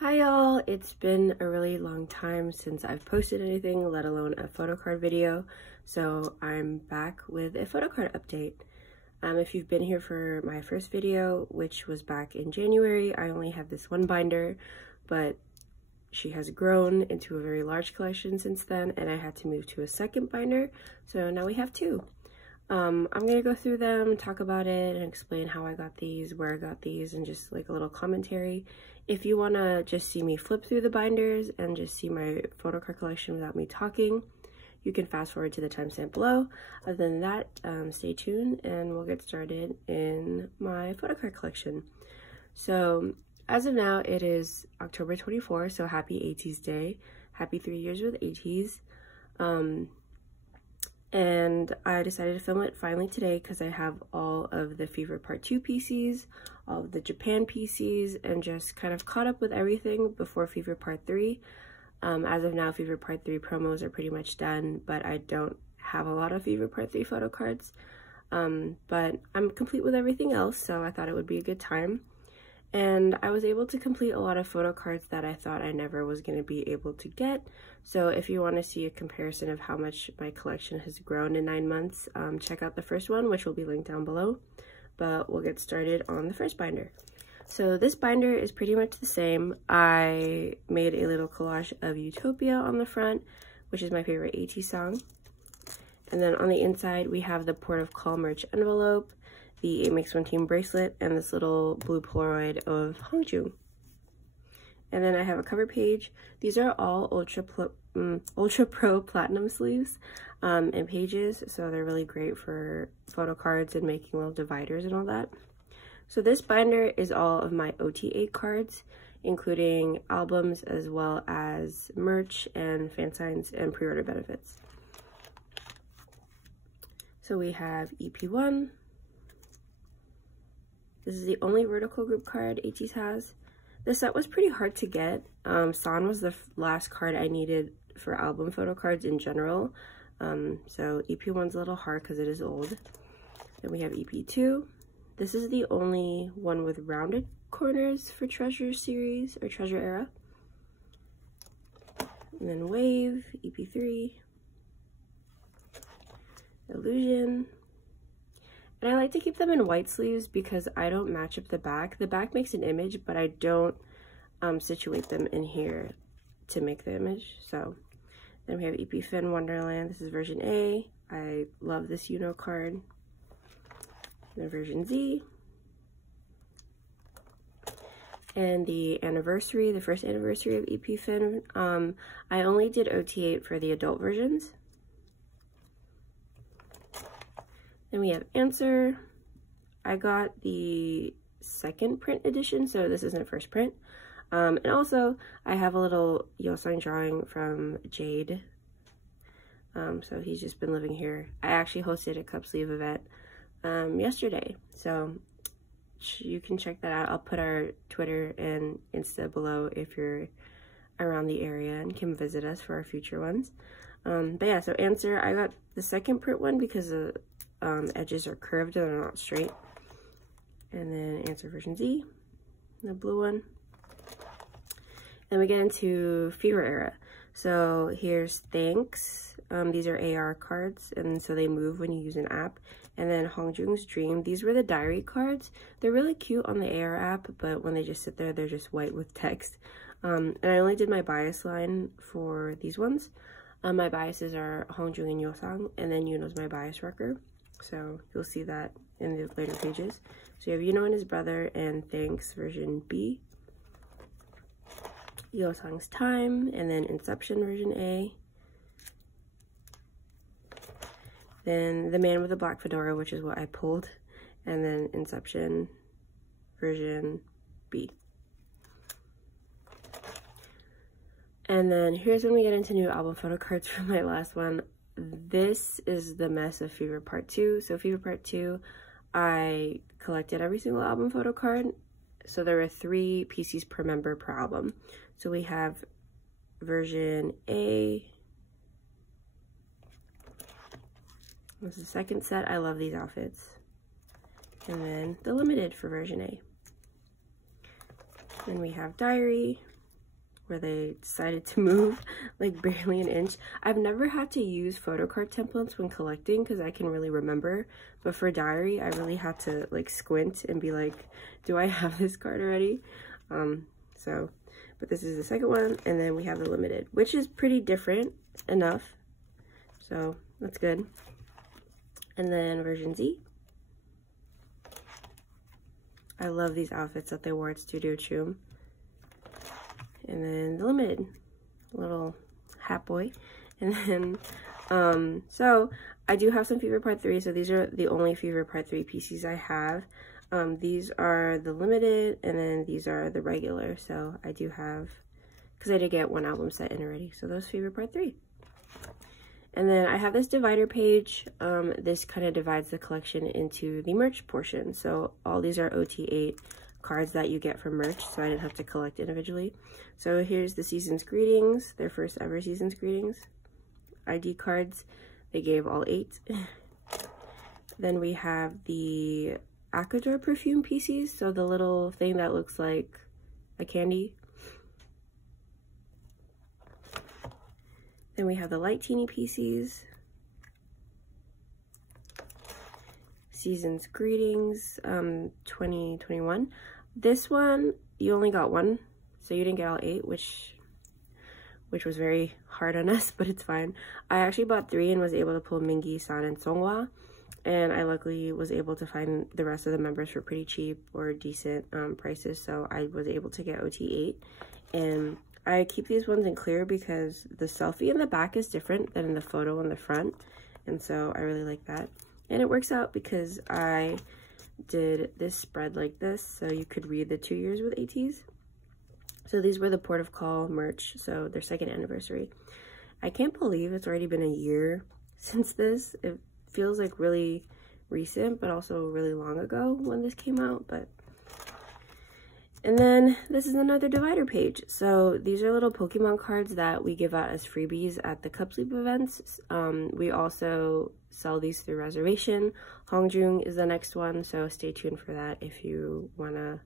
Hi y'all, it's been a really long time since I've posted anything, let alone a Photocard video, so I'm back with a Photocard update. If you've been here for my first video, which was back in January, I only have this one binder, but she has grown into a very large collection since then, and I had to move to a second binder, so now we have two. I'm gonna go through them, talk about it, and explain how I got these, where I got these, and just like a little commentary. If you want to just see me flip through the binders and just see my Photocard collection without me talking, you can fast forward to the timestamp below. Other than that, stay tuned and we'll get started in my Photocard collection. So as of now, it is October 24th, so happy ATEEZ Day. Happy 3 years with ATEEZ. And I decided to film it finally today because I have all of the Fever Part 2 PCs, all of the Japan PCs, and just kind of caught up with everything before Fever Part 3. As of now, Fever Part 3 promos are pretty much done, but I don't have a lot of Fever Part 3 photo cards. But I'm complete with everything else, so I thought it would be a good time. And I was able to complete a lot of photo cards that I thought I never was going to be able to get. So if you want to see a comparison of how much my collection has grown in 9 months, check out the first one, which will be linked down below. But we'll get started on the first binder. So this binder is pretty much the same. I made a little collage of Utopia on the front, which is my favorite ATEEZ song. And then on the inside, we have the Port of Call merch envelope, the 8makes1 team bracelet, and this little blue Polaroid of Hongjoong. And then I have a cover page. These are all Ultra Pro Platinum sleeves and pages, so they're really great for photo cards and making little dividers and all that. So this binder is all of my OT8 cards, including albums as well as merch and fan signs and pre-order benefits. So we have EP1. This is the only vertical group card ATEEZ has. This set was pretty hard to get. San was the last card I needed for album photo cards in general. So EP1's a little hard because it is old. Then we have EP2. This is the only one with rounded corners for Treasure series or Treasure era. And then Wave, EP3. Illusion. And I like to keep them in white sleeves because I don't match up the back. The back makes an image, but I don't situate them in here to make the image. So then we have EP Fin Wonderland. This is version A. I love this Uno card. And then version Z. And the anniversary, the first anniversary of EP Fin. I only did OT8 for the adult versions. Then we have Answer. I got the second print edition, so this isn't first print. And also, I have a little Yeosang drawing from Jade. So he's just been living here. I actually hosted a Cupsleeve event yesterday, so you can check that out. I'll put our Twitter and Insta below if you're around the area and can visit us for our future ones. But yeah, so Answer, I got the second print one because of edges are curved, they're not straight. And then Answer version Z, the blue one. Then we get into Fever era. So here's Thanks. These are AR cards, and so they move when you use an app. And then Hongjoong's Dream. These were the diary cards. They're really cute on the AR app, but when they just sit there, they're just white with text. And I only did my bias line for these ones. My biases are Hongjoong and Yeosang, and then Yuno's my bias wrecker. So you'll see that in the later pages. So you have Yuno and his brother and Thanks version B. Yeosang's Time, and then Inception version A. Then The Man with the Black Fedora, which is what I pulled. And then Inception version B. And then here's when we get into new album photo cards for my last one. This is the mess of Fever Part 2. So Fever Part 2, I collected every single album photo card. So there were 3 PCs per member per album. So we have version A. This is the second set. I love these outfits. And then the limited for version A. Then we have Diary, where they decided to move like barely an inch. I've never had to use Photocard templates when collecting because I can really remember, but for diary I really had to like squint and be like, do I have this card already? But this is the second one, and then we have the limited, which is pretty different enough, so that's good. And then version Z. I love these outfits that they wore at Studio Choom. And then the limited, little hat boy. And then, so I do have some Fever Part 3, so these are the only Fever Part 3 PCs I have. These are the limited, and then these are the regular, so I do have, because I did get one album set in already, so those Fever Part 3. And then I have this divider page. This kind of divides the collection into the merch portion. So all these are OT8 cards that you get from merch, so I didn't have to collect individually. So here's the Season's Greetings, their first ever Season's Greetings. ID cards, they gave all 8. Then we have the Acador perfume PCs, so the little thing that looks like a candy. Then we have the Light Teeny PCs, Season's Greetings, 2021. This one, you only got one, so you didn't get all 8, which was very hard on us, but it's fine. I actually bought 3 and was able to pull Mingi, San, and Songhwa, and I luckily was able to find the rest of the members for pretty cheap or decent prices, so I was able to get OT8. And I keep these ones in clear because the selfie in the back is different than in the photo in the front, and so I really like that. And it works out because I did this spread like this, so you could read the 2 years with ATEEZ. So these were the Port of Call merch, so their 2nd anniversary. I can't believe it's already been a year since this. It feels like really recent, but also really long ago when this came out, but... And then this is another divider page. So these are little Pokemon cards that we give out as freebies at the Cupsleeve events. We also sell these through reservation. Hongjoong is the next one, so stay tuned for that if you want to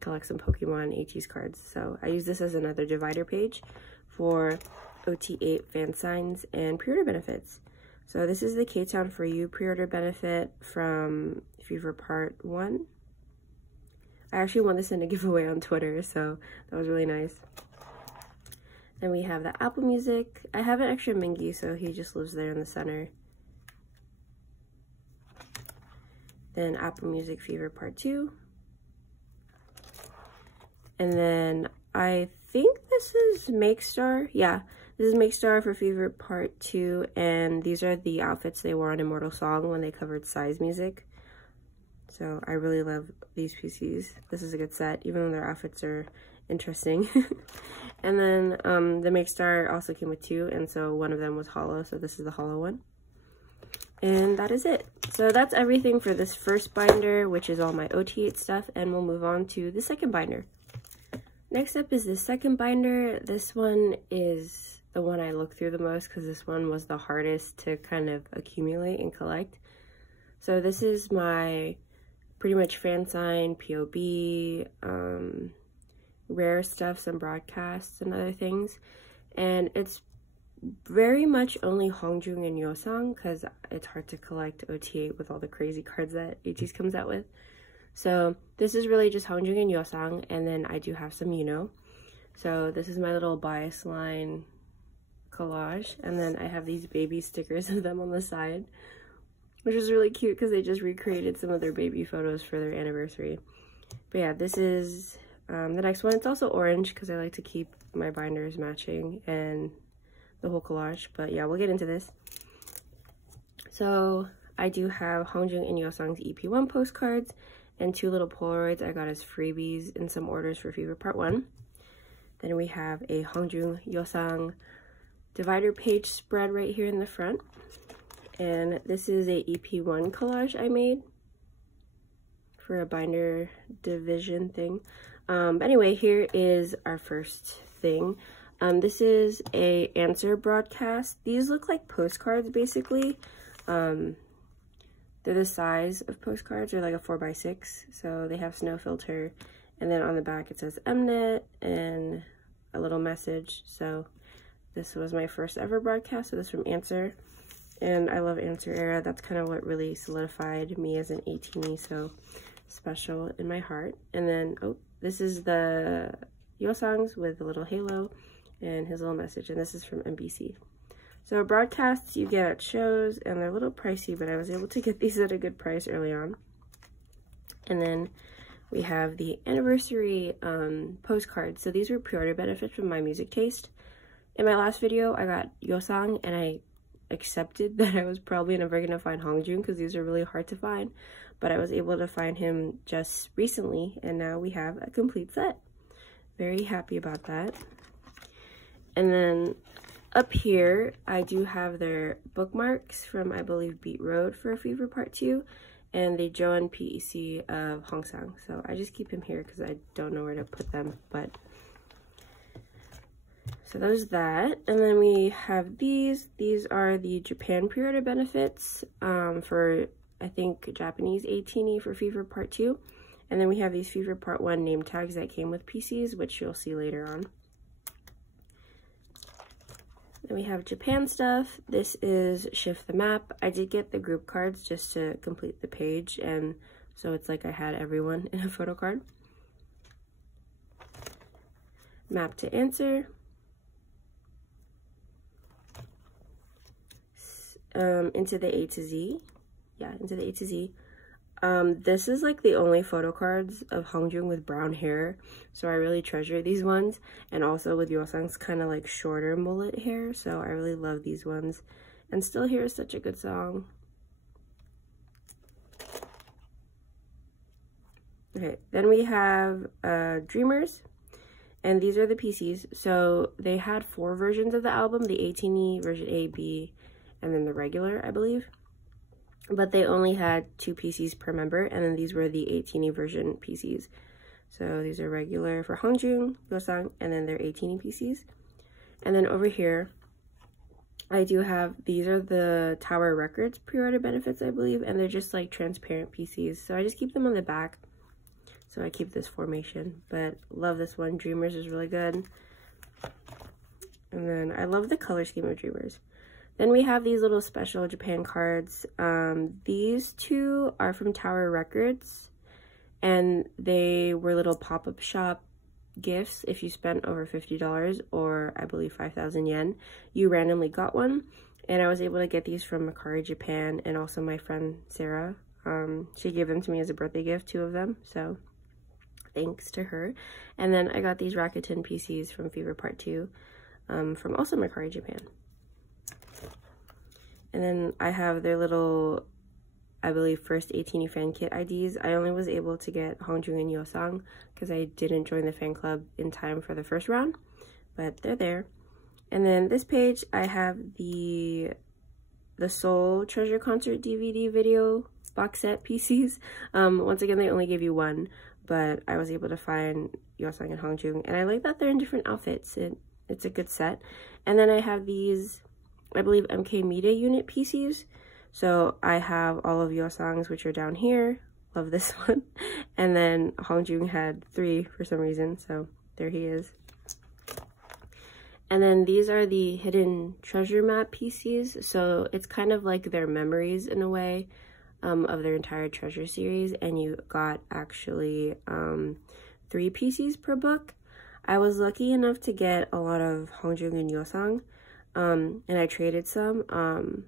collect some Pokemon ATEEZ cards. So I use this as another divider page for OT8 fan signs and pre-order benefits. So this is the K-Town For You pre-order benefit from Fever Part 1. I actually won this in a giveaway on Twitter, so that was really nice. Then we have the Apple Music. I have an extra Mingi, so he just lives there in the center. Then Apple Music Fever Part 2. And then I think this is Make Star. Yeah, this is Make Star for Fever Part 2, and these are the outfits they wore on Immortal Song when they covered Psy's music. So I really love these PCs. This is a good set, even though their outfits are interesting. And then the Make Star also came with 2, and so one of them was hollow, so this is the hollow one. And that is it. So that's everything for this first binder, which is all my OT8 stuff, and we'll move on to the second binder. Next up is the second binder. This one is the one I look through the most because this one was the hardest to kind of accumulate and collect. So this is my pretty much fan sign, POB, rare stuff, some broadcasts and other things. And it's very much only Hongjoong and Yeosang because it's hard to collect OT8 with all the crazy cards that ATEEZ comes out with. So this is really just Hongjoong and Yeosang, and then I do have some So this is my little bias line collage, and then I have these baby stickers of them on the side, which is really cute because they just recreated some of their baby photos for their anniversary. But yeah, this is the next one. It's also orange because I like to keep my binders matching and the whole collage. But yeah, we'll get into this. So I do have Hongjoong and Yeosang's EP1 postcards and 2 little Polaroids I got as freebies in some orders for Fever Part 1. Then we have a Hongjoong Yeosang divider page spread right here in the front. And this is a EP1 collage I made for a binder division thing. Anyway, here is our first thing. This is a answer broadcast. These look like postcards basically. They're the size of postcards. They're like a 4x6, so they have snow filter, and then on the back it says Mnet and a little message. So this was my first ever broadcast, so this from Answer. And I love Answer era. That's kind of what really solidified me as an ATEEZ, so special in my heart. And then, oh, this is the Yeosang's with a little halo and his little message, and this is from MBC. So broadcasts you get at shows, and they're a little pricey, but I was able to get these at a good price early on. And then we have the anniversary postcards. So these were pre-order benefits from my music taste. In my last video, I got Yeosang, and I accepted that I was probably never gonna find Hongjoong because these are really hard to find, but I was able to find him just recently, and now we have a complete set. Very happy about that. And then up here, I do have their bookmarks from, I believe, Beat Road for Fever Part 2, and the Joan PEC of Hongjoong. So I just keep him here because I don't know where to put them, but so there's that. And then we have these. These are the Japan pre-order benefits for, I think, Japanese ATEEZ for Fever Part 2. And then we have these Fever Part 1 name tags that came with PCs, which you'll see later on. Then we have Japan stuff. This is Shift the Map. I did get the group cards just to complete the page, and so it's like I had everyone in a photo card. Map to Answer. Into the A to Z. Yeah, Into the A to Z. This is like the only photo cards of Hongjoong with brown hair, so I really treasure these ones, and also with Yeosang's kind of like shorter mullet hair, so I really love these ones. And Still Here is such a good song. Okay, then we have Dreamers, and these are the PCs. So they had 4 versions of the album, the ATEEZ version A, B, and then the regular, I believe. But they only had 2 PCs per member, and then these were the ATEEZ version PCs. So these are regular for Hongjoong, Yeosang, and then their ATEEZ PCs. And then over here, I do have, these are the Tower Records pre-order benefits, I believe, and they're just like transparent PCs. So I just keep them on the back. So I keep this formation, but love this one. Dreamers is really good. And then I love the color scheme of Dreamers. Then we have these little special Japan cards. These 2 are from Tower Records, and they were little pop-up shop gifts. If you spent over $50, or I believe 5,000 yen, you randomly got one. And I was able to get these from Makari Japan, and also my friend Sarah. She gave them to me as a birthday gift, 2 of them, so thanks to her. And then I got these Rakuten PCs from Fever Part 2 from also Makari Japan. And then I have their little, I believe, first ATEEZ fan kit IDs. I only was able to get Hongjoong and Yeosang because I didn't join the fan club in time for the first round, but they're there. And then this page, I have the Seoul Treasure Concert DVD video box set PCs. Once again, they only gave you 1, but I was able to find Yeosang and Hongjoong, and I like that they're in different outfits. It's a good set. And then I have these, I believe, MK Media Unit PCs. So I have all of Yeosang's, which are down here. Love this one. And then Hongjoong had 3 for some reason, so there he is. And then these are the hidden Treasure Map PCs. So it's kind of like their memories in a way of their entire Treasure series. And you got actually 3 PCs per book. I was lucky enough to get a lot of Hongjoong and Yeosang. And I traded some,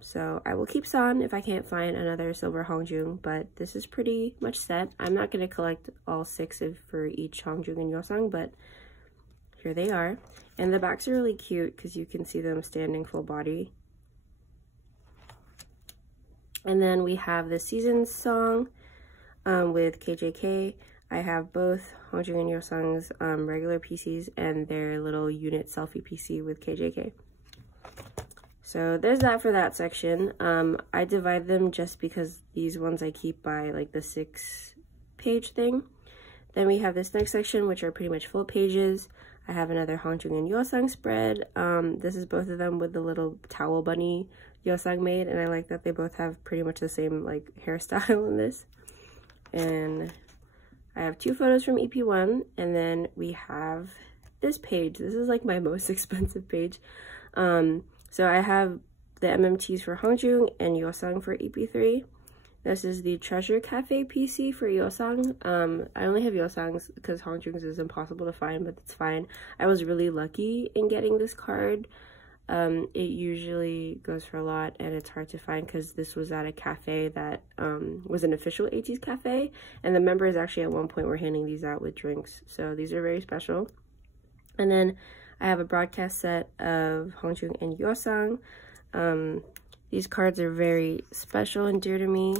so I will keep San if I can't find another silver Hongjoong, but this is pretty much set. I'm not going to collect all 6 for each Hongjoong and Yeosang, but here they are. And the backs are really cute because you can see them standing full body. And then we have the Seasons song with KJK. I have both Hongjoong and Yeosang's regular PCs and their little unit selfie PC with KJK. So there's that for that section. I divide them just because these ones I keep by like the 6-page thing. Then we have this next section, which are pretty much full pages. I have another Hongjoong and Yeosang spread. This is both of them with the little towel bunny Yeosang made, and I like that they both have pretty much the same like hairstyle in this. And I have 2 photos from EP1, and then we have this page. This is like my most expensive page. So I have the MMTs for Hongjoong and Yeosang for EP3. This is the Treasure Cafe PC for Yeosang. I only have Yeosang's because Hongjoong's is impossible to find, but it's fine. I was really lucky in getting this card. It usually goes for a lot and it's hard to find because this was at a cafe that was an official ATEEZ cafe, and the members actually at one point were handing these out with drinks, so these are very special. And then I have a broadcast set of Hongjoong and Yeosang. These cards are very special and dear to me.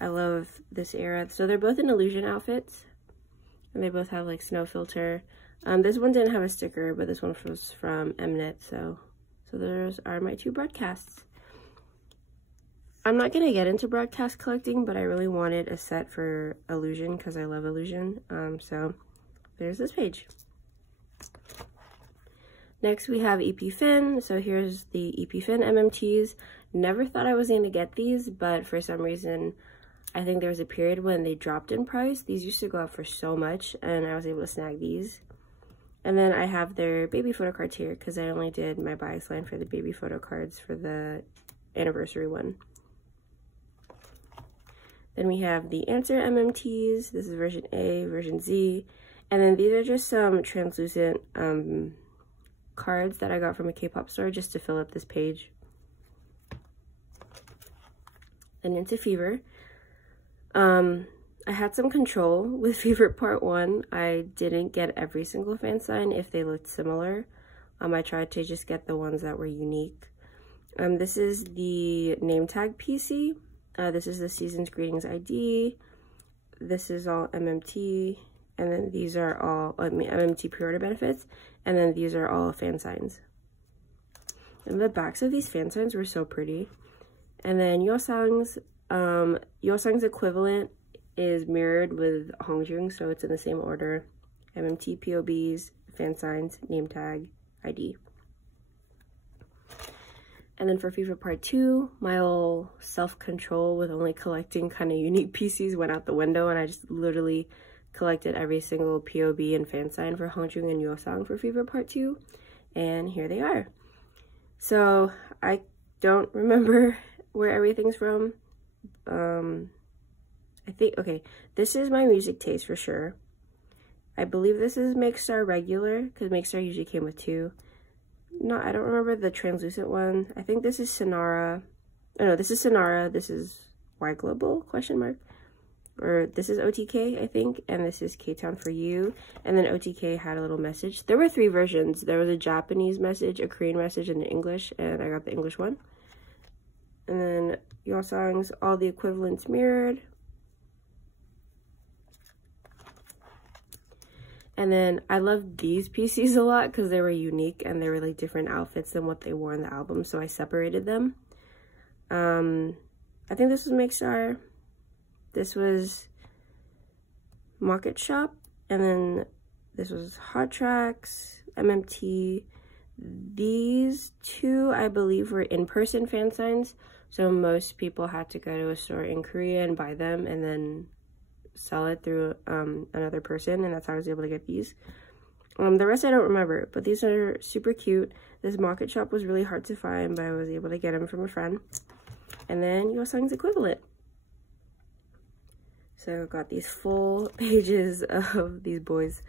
I love this era. So they're both in illusion outfits, and they both have like snow filter. This one didn't have a sticker, but this one was from Mnet. So those are my two broadcasts. I'm not gonna get into broadcast collecting, but I really wanted a set for illusion because I love illusion. So there's this page. Next we have EP Fin. So here's the EP Fin MMTs. Never thought I was going to get these, but for some reason, I think there was a period when they dropped in price. These used to go up for so much, and I was able to snag these. And then I have their baby photo cards here because I only did my bias line for the baby photo cards for the anniversary one. Then we have the Answer MMTs. This is version A, version Z. And then these are just some translucent cards that I got from a K-pop store just to fill up this page. Then into Fever. I had some control with Fever Part 1. I didn't get every single fan sign if they looked similar. I tried to just get the ones that were unique. This is the name tag PC. This is the Season's Greetings ID. This is all MMT. And then these are all MMT pre-order benefits. And then these are all fan signs. And the backs of these fan signs were so pretty. And then Yeosang's equivalent is mirrored with Hongjoong, so it's in the same order. MMT, POBs, fan signs, name tag, ID. And then for Fever Part 2, my whole self-control with only collecting kind of unique PCs went out the window, and I just literally collected every single POB and fan sign for Hongjoong and Yeosang for Fever Part 2, and here they are. So I don't remember where everything's from. I think, okay, this is my music taste for sure. I believe this is Makestar regular, because Makestar usually came with 2. No, I don't remember the translucent one. I think this is Sonara. Oh no, this is Sonara. This is Y Global, question mark. Or this is OTK, I think, and this is K-Town for You. And then OTK had a little message. There were 3 versions. There was a Japanese message, a Korean message, and an English, and I got the English one. And then Yeosang's all the equivalents mirrored. And then I loved these PCs a lot because they were unique and they were like different outfits than what they wore in the album, so I separated them. I think this was Makestar. This was Market Shop, and then this was Hot Tracks, MMT. These 2, I believe, were in-person fan signs, so most people had to go to a store in Korea and buy them and then sell it through another person, and that's how I was able to get these. The rest I don't remember, but these are super cute. This Market Shop was really hard to find, but I was able to get them from a friend. And then Yeosang's equivalent. So got these full pages of these boys.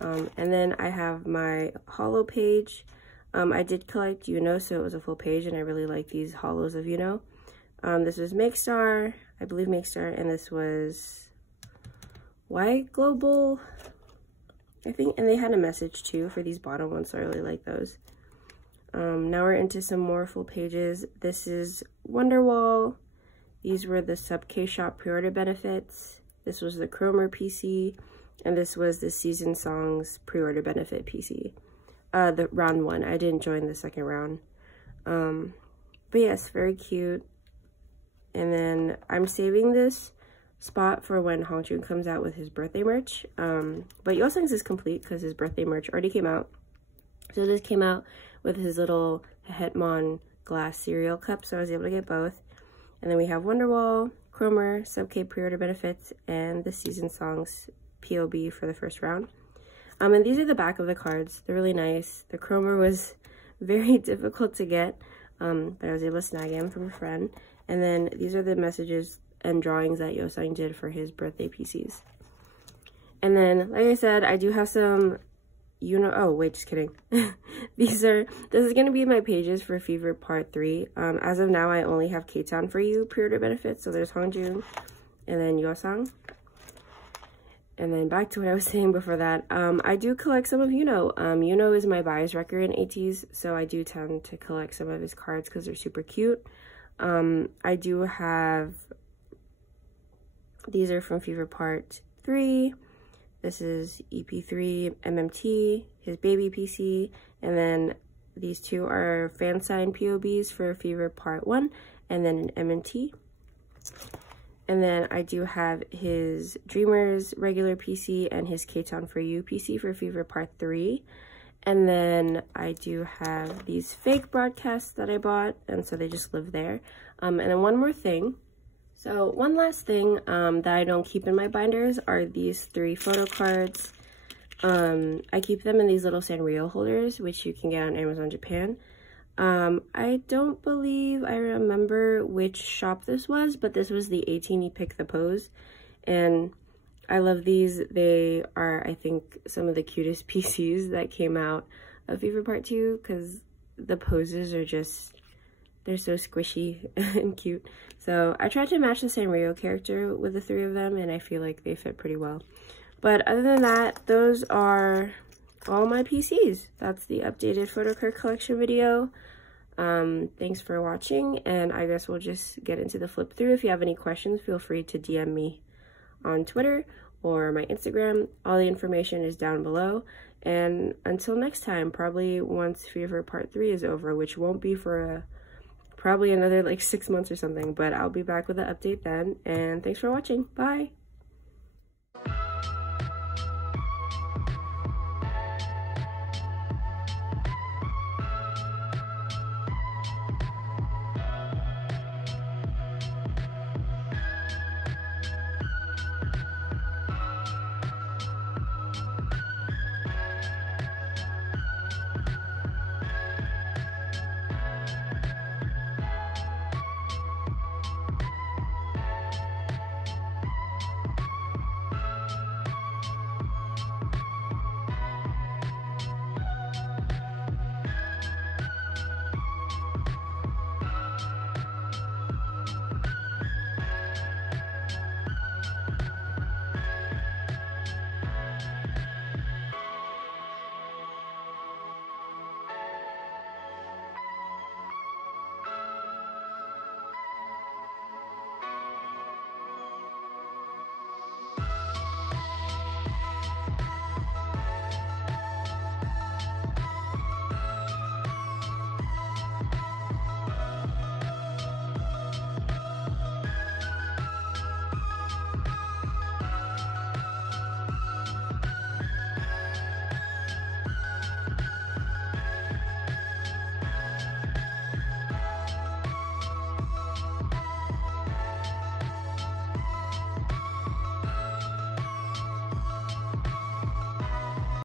And then I have my holo page. I did collect Yuno, so it was a full page, and I really like these holos of Yuno. This was Makestar, I believe Makestar, and this was Y Global, I think, and they had a message too for these bottom ones, so I really like those. Now we're into some more full pages. This is Wonderwall. These were the Sub K Shop pre-order benefits. This was the Chromer PC, and this was the Season Songs pre-order benefit PC. The round 1. I didn't join the second round. But yes, very cute. And then I'm saving this spot for when Hongjoong comes out with his birthday merch. But Yeosang's is complete because his birthday merch already came out. So this came out with his little Hetman glass cereal cup, so I was able to get both. And then we have Wonderwall, Chromer, Sub K pre-order benefits, and the Season Songs POB for the first round. And these are the back of the cards. They're really nice. The chromer was very difficult to get, but I was able to snag him from a friend. And then these are the messages and drawings that Yeosang did for his birthday PCs. And then, like I said, I do have some, oh wait, just kidding. This is going to be my pages for Fever Part 3. As of now, I only have K-Town for you pre-order benefits. So there's Hongjoong and then Yeosang. And then back to what I was saying before that, I do collect some of Yuno is my bias wrecker in ATEEZ, so I do tend to collect some of his cards because they're super cute. I do have, these are from Fever Part 3. This is EP3 MMT, his baby PC, and then these two are fan sign POBs for Fever Part 1, and then an MMT. And then I do have his Dreamers regular PC and his K-Town for You PC for Fever Part 3. And then I do have these fake broadcasts that I bought, and so they just live there. And then one more thing. So one last thing that I don't keep in my binders are these 3 photo cards. I keep them in these little Sanrio holders, which you can get on Amazon Japan. I don't believe I remember which shop this was, but this was the 18 Pick the Pose, and I love these. They are, I think, some of the cutest PCs that came out of Fever Part 2, because the poses are just, they're so squishy and cute. So I tried to match the Sanrio character with the 3 of them, and I feel like they fit pretty well. But other than that, those are all my PCs. That's the updated Photocard collection video. Thanks for watching, and I guess we'll just get into the flip through. If you have any questions, feel free to DM me on Twitter or my Instagram. All the information is down below. And until next time, probably once Fever Part 3 is over, which won't be for probably another like 6 months or something, but I'll be back with an update then. And thanks for watching. Bye!